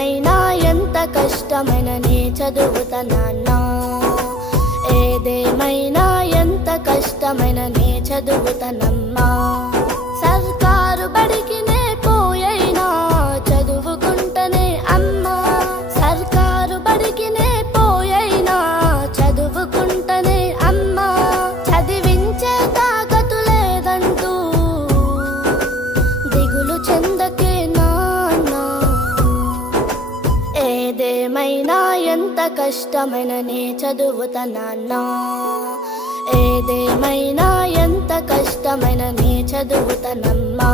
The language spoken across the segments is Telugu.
ఏదేమైనా ఎంత కష్టమైన నే చదువుతానన్నా, ఏదేమైనా ఎంత కష్టమైన నే చదువుతానమ్మా. సర్కారు బడికి నే పోయైనా చదువుకుంటనే అమ్మా, సర్కారు బడికి నే పోయైనా చదువుకుంటనే అమ్మా. చదివించే తాకతు లేదంటూ దిగులు చెందకే నాన్నా, ఏదేమైనా ఎంత కష్టమైన నే చదువుతానన్నా, ఏదేమైనా ఎంత కష్టమైన నే చదువుతానమ్మా.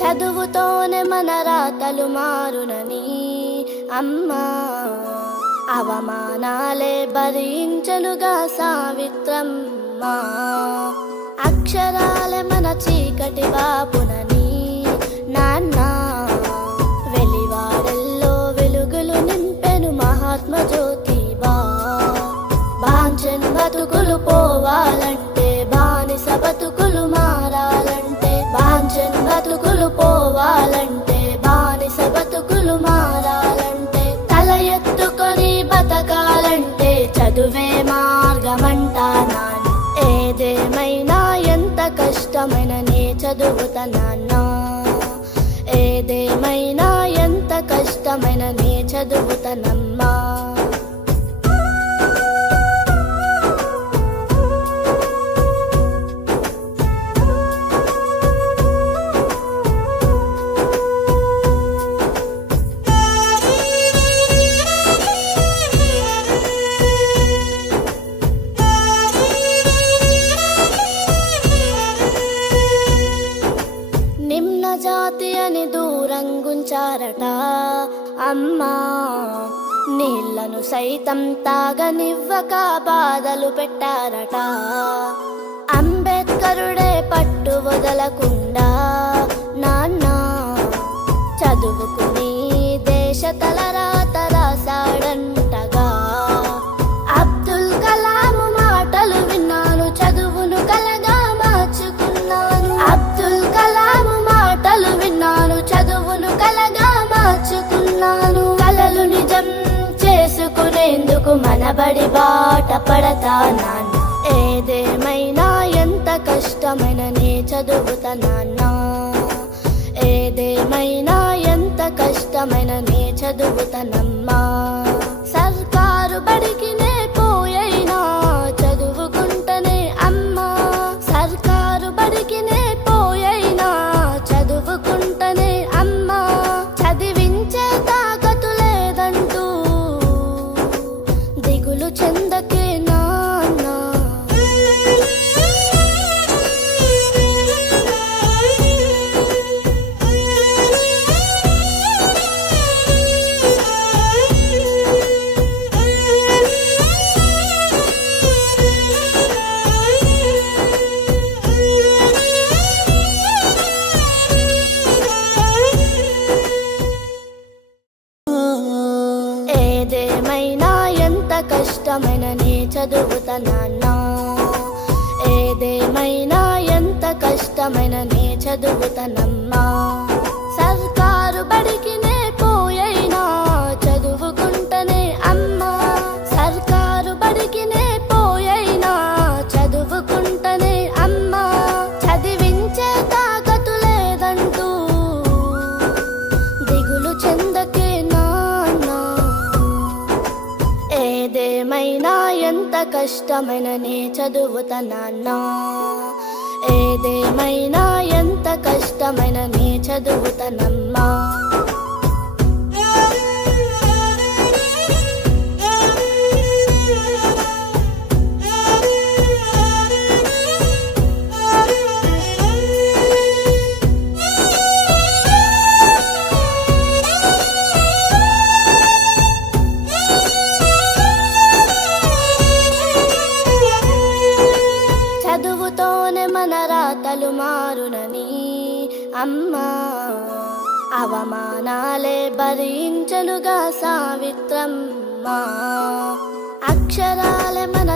చదువుతోనే మన రాతలు మారునని అమ్మా, అవమానాలే భరించనుగా సావిత్రమ్మ. అక్షరాలే మన చీకటి బాపునని నాన్న, వెలివాడల్లో వెలుగులు నింపెను మహాత్మ జ్యోతిబా. బాంఛన్ బతుకులు పోవాలంటే, బానిస బతుకులు మారాలంటే, బాంఛన్ బతుకులు పోవాలంటే, బానిస బతుకులు మారాలంటే, తల ఎత్తుకొని బతకాలంటే చదువే మార్గమంటానా. ఏదేమైనా ఎంత కష్టమైన నే చదువుతానన్నా, ఏదేమైనా ఎంత కష్టమైన నే చదువుతానమ్మా. నిమ్న జాతి అని దూరంగుంచారట అమ్మా, నీళ్లను సైతం తాగనివ్వక బాధలు పెట్టారట. అంబేద్కరుడే పట్టు వదలకుండా నాన్న చదువుకుని దేశ తలరాత రాశాడంటగా. అబ్దుల్ కలాం మాటలు విన్నాను, చదువును కలగా మార్చుకున్నాను. అబ్దుల్ కలాం మాటలు విన్నాను, చదువును కలగా మార్చుకున్నాను. కలలు నిజం చేసుకునేందుకు మనబడి బాట పడతానాన్న. ఏదేమైనా ఎంత కష్టమైన నే చదువుతానన్నా, ఏదేమైనా ఎంత కష్టమైన నే చదువుతానమ్మా. సర్కారు బడికి నే పోయైనా చదువుకుంటనే అమ్మా, సర్కారు బడికి నే పోయైనా చదువుకుంటనే అమ్మా. చదివించే తాకతు లేదంటూ దిగులు చెందకే నాన్నా, ఏదేమైనా ఎంత కష్టమైన నే చదువుతానన్నా, ఏదేమైనా ఎంత కష్టమైన నే చదువుతానమ్మా. సర్కారు బడికి నే పోయైనా చదువుకుంటనే అమ్మా, సర్కారు బడికి నే పోయైనా చదువుకుంటనే అమ్మా. చదివించే తాకతు లేదంటూ దిగులు చెందకే నాన్నా, ఏదేమైనా ఎంత కష్టమైన నే చదువుతానన్నా, ఏదేమైనా ఎంత కష్టమైన నే చదువుతానమ్మా. చదువుతోనే మన రాతలు మారునని అమ్మా అవమానాలే భరించనుగా సావిత్రమ్మ. అక్షరాలే మన